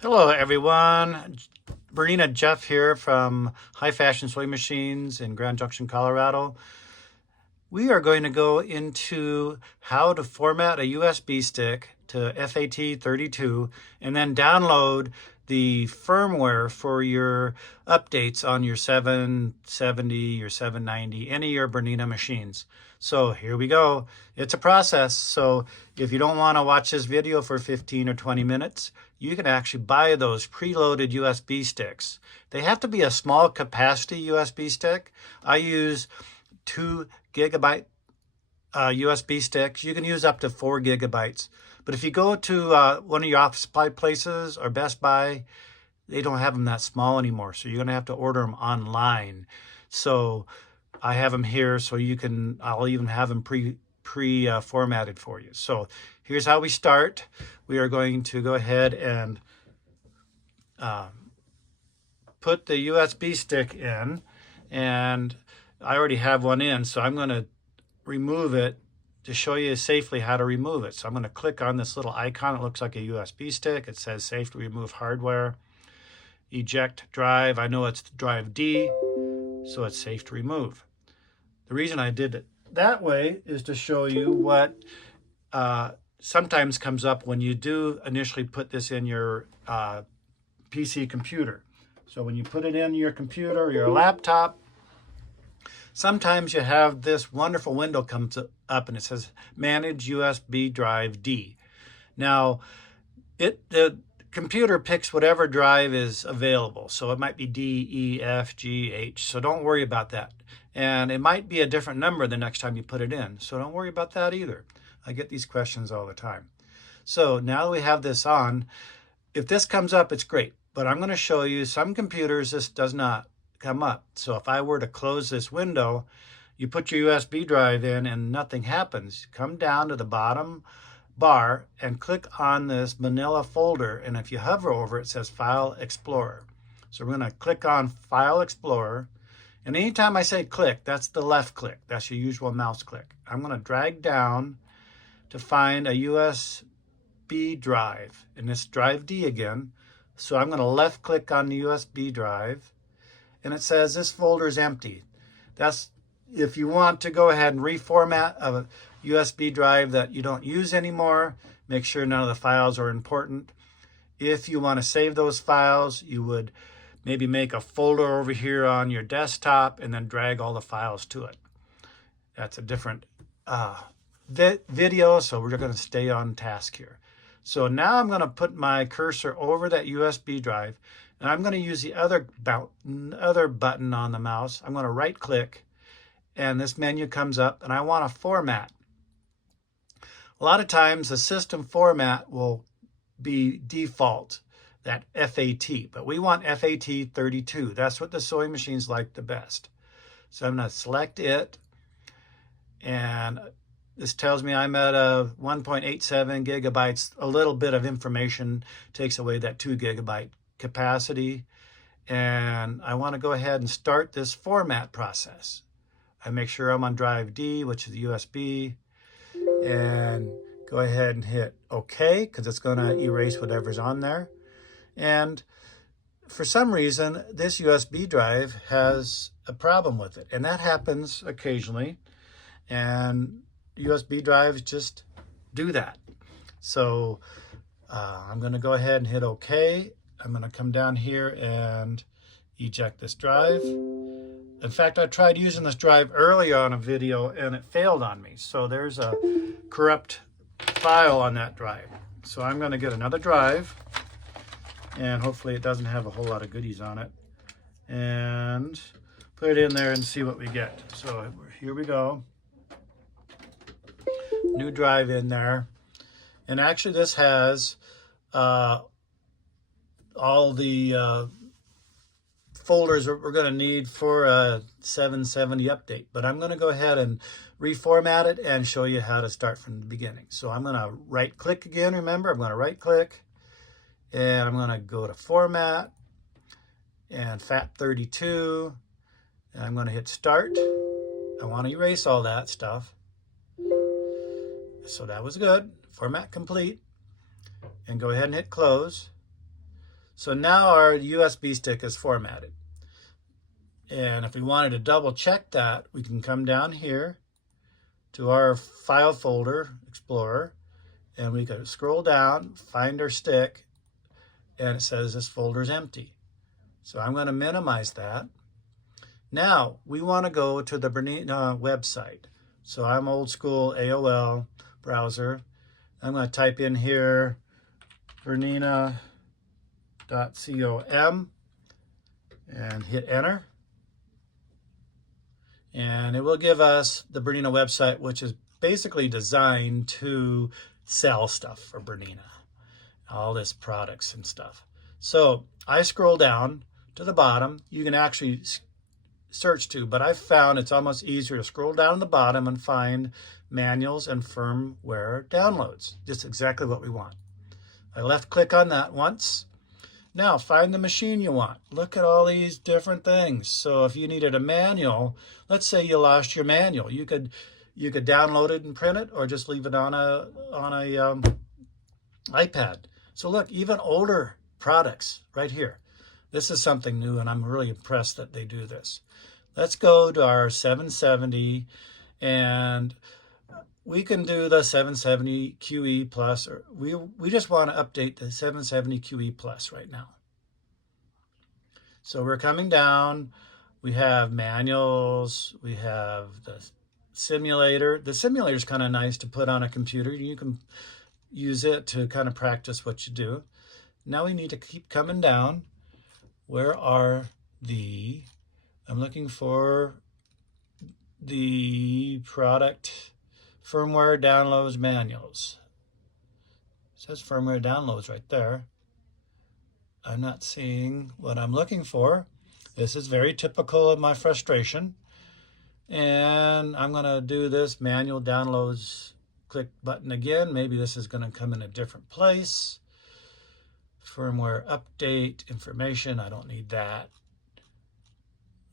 Hello everyone, Bernina Jeff here from High Fashion Sewing Machines in Grand Junction, Colorado. We are going to go into how to format a USB stick to FAT32 and then download the firmware for your updates on your 770, your 790, any of your Bernina machines. So here we go. It's a process. So if you don't want to watch this video for 15 or 20 minutes, you can actually buy those preloaded USB sticks. They have to be a small capacity USB stick. I use 2 gigabyte USB sticks. You can use up to 4 gigabytes. But if you go to one of your office supply places or Best Buy, they don't have them that small anymore. So you're going to have to order them online. So I have them here, so you can, I'll even have them formatted for you. So here's how we start. We are going to go ahead and put the USB stick in, and I already have one in, so I'm going to remove it to show you safely how to remove it. So I'm going to click on this little icon. It looks like a USB stick. It says safe to remove hardware. Eject drive. I know it's drive D, so it's safe to remove. The reason I did it that way is to show you what sometimes comes up when you do initially put this in your PC computer. So when you put it in your computer or your laptop, sometimes you have this wonderful window comes up and it says Manage USB Drive D. Now, the computer picks whatever drive is available. So it might be D, E, F, G, H. So don't worry about that. And it might be a different number the next time you put it in. So don't worry about that either. I get these questions all the time. So now that we have this on, if this comes up, it's great. But I'm going to show you some computers this does not come up. So if I were to close this window, you put your USB drive in and nothing happens. Come down to the bottom bar and click on this manila folder, and if you hover over it, it says File Explorer. So we're going to click on File Explorer, and anytime I say click, that's the left click. That's your usual mouse click. I'm going to drag down to find a USB drive, and it's drive D again. So I'm going to left click on the USB drive, and it says this folder is empty. That's if you want to go ahead and reformat a USB drive that you don't use anymore, make sure none of the files are important. If you want to save those files, you would maybe make a folder over here on your desktop and then drag all the files to it. That's a different video, so we're going to stay on task here. So now I'm going to put my cursor over that USB drive, and I'm going to use the other button on the mouse. I'm going to right click, and this menu comes up, and I want to format. A lot of times the system format will be default, that FAT, but we want FAT32. That's what the sewing machines like the best. So I'm going to select it, and this tells me I'm at a 1.87 gigabytes. A little bit of information takes away that 2 gigabyte capacity, and I want to go ahead and start this format process. I make sure I'm on drive D, which is the USB, and go ahead and hit OK, because it's going to erase whatever's on there. And for some reason, this USB drive has a problem with it, and that happens occasionally, and USB drives just do that. So I'm going to go ahead and hit OK. I'm going to come down here and eject this drive. In fact, I tried using this drive earlier on a video and it failed on me. So there's a corrupt file on that drive. So I'm going to get another drive, and hopefully it doesn't have a whole lot of goodies on it, and put it in there and see what we get. So here we go. New drive in there. And actually this has all the folders that we're going to need for a 770 update. But I'm going to go ahead and reformat it and show you how to start from the beginning. So I'm going to right click again. Remember, I'm going to right click, and I'm going to go to Format and FAT32, and I'm going to hit Start. I want to erase all that stuff. So that was good. Format complete. And go ahead and hit Close. So now our USB stick is formatted. And if we wanted to double check that, we can come down here to our file folder explorer, and we can scroll down, find our stick, and it says this folder is empty. So I'm going to minimize that. Now we want to go to the Bernina website. So I'm old school AOL browser. I'm going to type in here bernina.com and hit enter. And it will give us the Bernina website, which is basically designed to sell stuff for Bernina, all this products and stuff. So I scroll down to the bottom. You can actually search too, but I've found it's almost easier to scroll down to the bottom and find manuals and firmware downloads. Just exactly what we want. I left click on that once. Now find the machine you want. Look at all these different things. So if you needed a manual, let's say you lost your manual, you could download it and print it, or just leave it on a iPad. So look, even older products right here. This is something new, and I'm really impressed that they do this. Let's go to our 770, and we can do the 770 QE Plus, or we just want to update the 770 QE Plus right now. So we're coming down. We have manuals. We have the simulator. The simulator is kind of nice to put on a computer. You can use it to kind of practice what you do. Now we need to keep coming down. Where are the, I'm looking for the product firmware downloads manuals. It says firmware downloads right there. I'm not seeing what I'm looking for. This is very typical of my frustration. And I'm going to do this manual downloads click button again. Maybe this is going to come in a different place. Firmware update information. I don't need that.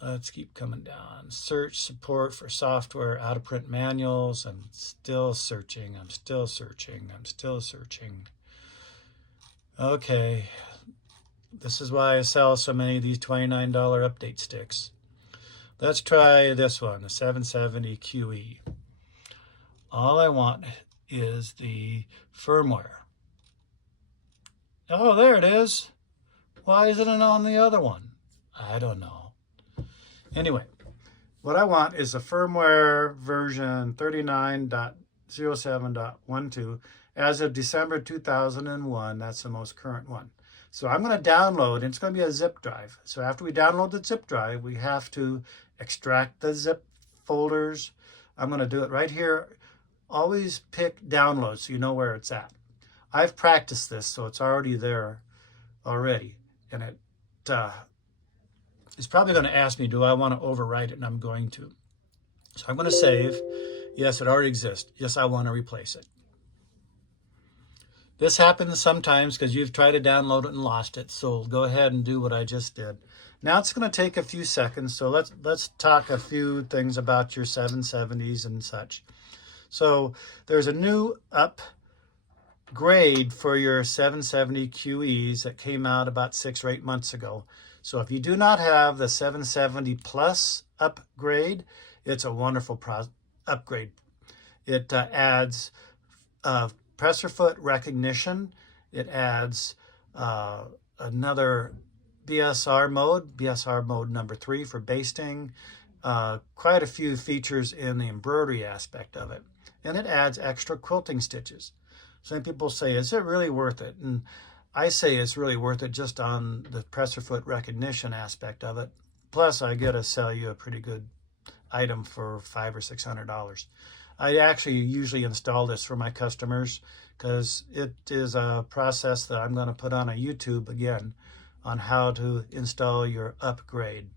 Let's keep coming down. Search support for software, how to print manuals. I'm still searching. I'm still searching. I'm still searching. Okay. This is why I sell so many of these $29 update sticks. Let's try this one, the 770 QE. All I want is the firmware. Oh, there it is. Why isn't it on the other one? I don't know. Anyway, what I want is a firmware version 39.07.12 as of December 2001. That's the most current one. So I'm going to download, and it's going to be a zip drive. So after we download the zip drive, we have to extract the zip folders. I'm going to do it right here. Always pick download so you know where it's at. I've practiced this, so it's already there already. And it's probably going to ask me, do I want to overwrite it? And I'm going to. So I'm going to save. Yes, it already exists. Yes, I want to replace it. This happens sometimes because you've tried to download it and lost it. So go ahead and do what I just did. Now it's going to take a few seconds. So let's talk a few things about your 770s and such. So there's a new upgrade for your 770 QEs that came out about 6 or 8 months ago. So if you do not have the 770 Plus upgrade, it's a wonderful upgrade. It adds presser foot recognition. It adds another BSR mode number 3 for basting. Quite a few features in the embroidery aspect of it. And it adds extra quilting stitches. Some people say, is it really worth it? And I say it's really worth it just on the presser foot recognition aspect of it. Plus, I get to sell you a pretty good item for $500 or $600. I actually usually install this for my customers because it is a process that I'm going to put on a YouTube again on how to install your upgrade.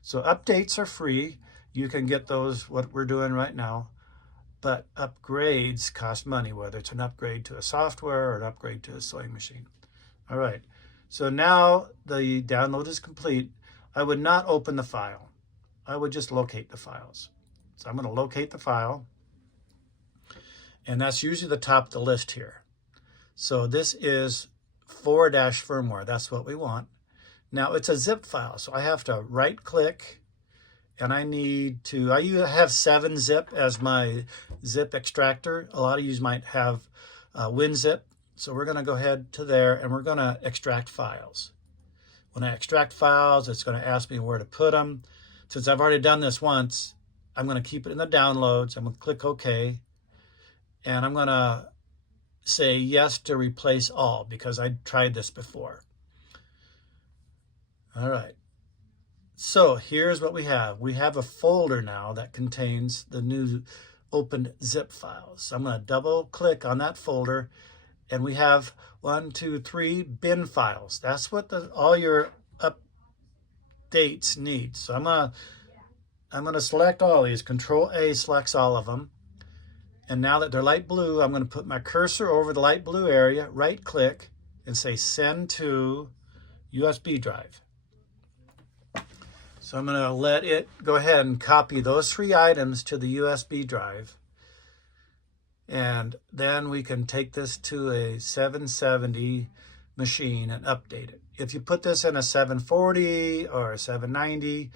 So updates are free. You can get those, what we're doing right now. But upgrades cost money, whether it's an upgrade to a software or an upgrade to a sewing machine. All right, so now the download is complete. I would not open the file. I would just locate the files. So I'm going to locate the file. And that's usually the top of the list here. So this is 4-firmware. That's what we want. Now it's a zip file, so I have to right click, and I have 7-zip as my zip extractor. A lot of you might have WinZip. So we're going to go ahead to there, and we're going to extract files. When I extract files, it's going to ask me where to put them. Since I've already done this once, I'm going to keep it in the downloads. I'm going to click OK. And I'm going to say yes to replace all because I tried this before. All right. So here's what we have. We have a folder now that contains the new opened zip files. So I'm going to double click on that folder, and we have 1, 2, 3 bin files. That's what all your updates need. So I'm going to select all these. Control A selects all of them. And now that they're light blue, I'm going to put my cursor over the light blue area, right click, and say send to USB drive. So I'm going to let it go ahead and copy those 3 items to the USB drive. And then we can take this to a 770 machine and update it. If you put this in a 740 or a 790,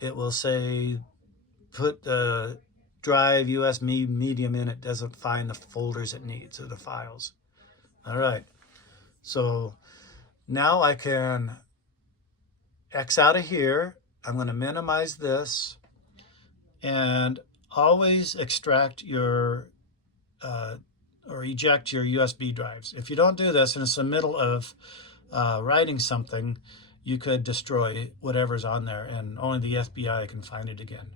it will say put the drive USB medium in. It doesn't find the folders it needs or the files. All right. So now I can X out of here. I'm going to minimize this, and always extract your or eject your USB drives. If you don't do this and it's the middle of writing something, you could destroy whatever's on there, and only the FBI can find it again.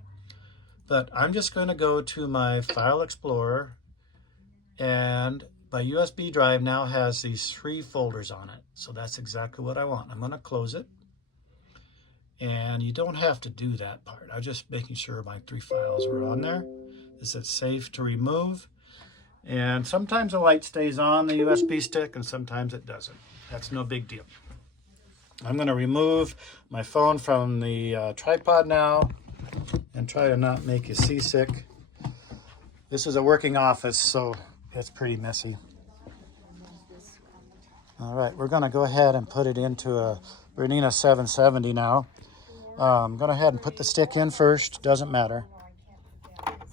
But I'm just going to go to my File Explorer, and my USB drive now has these 3 folders on it. So that's exactly what I want. I'm going to close it. And you don't have to do that part. I'm just making sure my 3 files were on there. Is it safe to remove? And sometimes the light stays on the USB stick and sometimes it doesn't. That's no big deal. I'm going to remove my phone from the tripod now and try to not make you seasick. This is a working office, so it's pretty messy. All right, we're going to go ahead and put it into a Bernina 770 now. I'm going to go ahead and put the stick in first. Doesn't matter.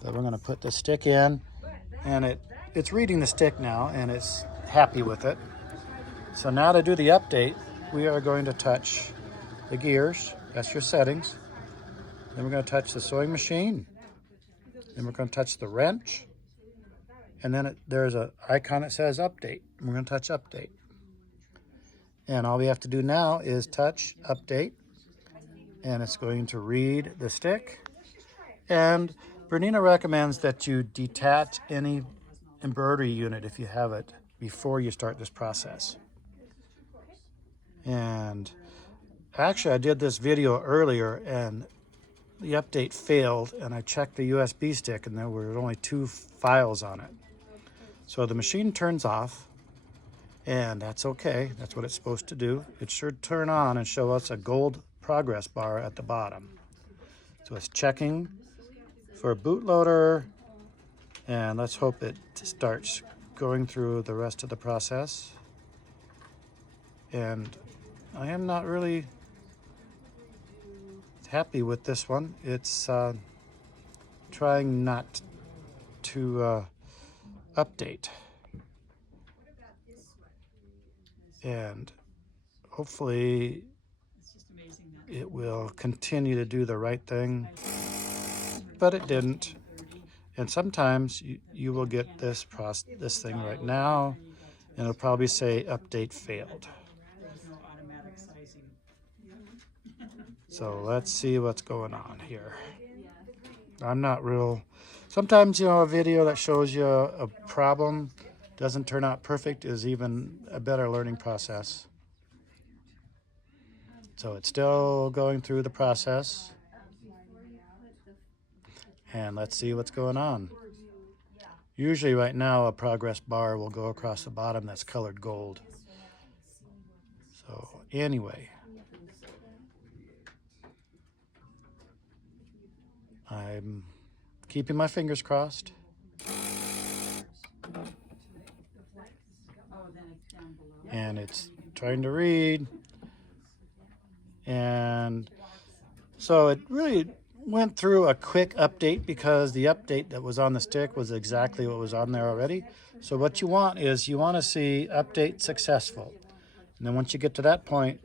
But we're going to put the stick in, and it's reading the stick now, and it's happy with it. So now to do the update, we are going to touch the gears. That's your settings. Then we're going to touch the sewing machine. Then we're going to touch the wrench. And then there's an icon that says update. We're going to touch update. And all we have to do now is touch update. And it's going to read the stick. And Bernina recommends that you detach any embroidery unit if you have it before you start this process. And actually I did this video earlier and the update failed, and I checked the USB stick and there were only 2 files on it. So the machine turns off, and that's okay. That's what it's supposed to do. It should turn on and show us a gold progress bar at the bottom. So it's checking for a bootloader, and let's hope it starts going through the rest of the process. And I am not really happy with this one. It's trying not to update. And hopefully it will continue to do the right thing, but it didn't. And sometimes you will get this thing right now, and it'll probably say update failed. So let's see what's going on here. I'm not real. Sometimes, a video that shows you a problem doesn't turn out perfect is even a better learning process. So it's still going through the process. And let's see what's going on. Usually right now a progress bar will go across the bottom that's colored gold. So anyway, I'm keeping my fingers crossed. and it's trying to read. And so it really went through a quick update because the update that was on the stick was exactly what was on there already. So what you want is you want to see update successful. And then once you get to that point,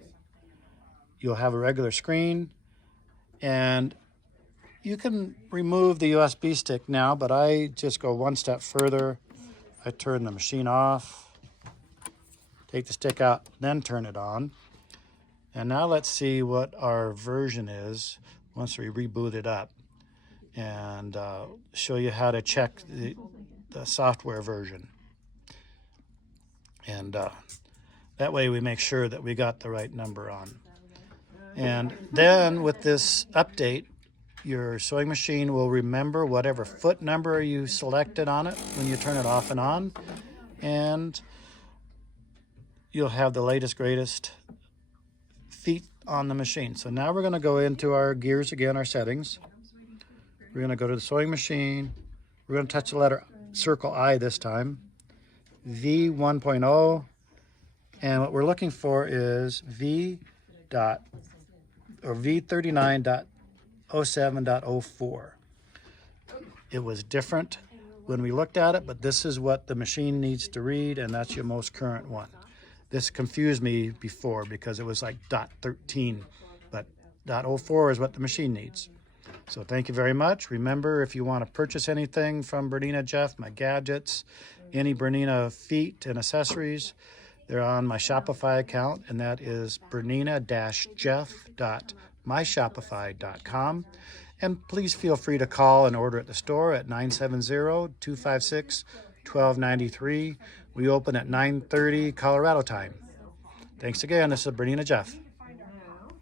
you'll have a regular screen, and you can remove the USB stick now, but I just go one step further. I turn the machine off, take the stick out, then turn it on. And now let's see what our version is once we reboot it up, and show you how to check the software version. And that way we make sure that we got the right number on. And then with this update, your sewing machine will remember whatever foot number you selected on it when you turn it off and on, and you'll have the latest, greatest feet on the machine. So now we're going to go into our gears again, our settings. We're going to go to the sewing machine. We're going to touch the letter circle I this time, V 1.0, and what we're looking for is V39.07.04. It was different when we looked at it, but this is what the machine needs to read, and that's your most current one. This confused me before because it was like .13, but .04 is what the machine needs. So thank you very much. Remember, if you want to purchase anything from Bernina Jeff, my gadgets, any Bernina feet and accessories, they're on my Shopify account, and that is bernina-jeff.myshopify.com. And please feel free to call and order at the store at 970-256-1293. We open at 9:30 Colorado time. Thanks again. This is Bernina Jeff.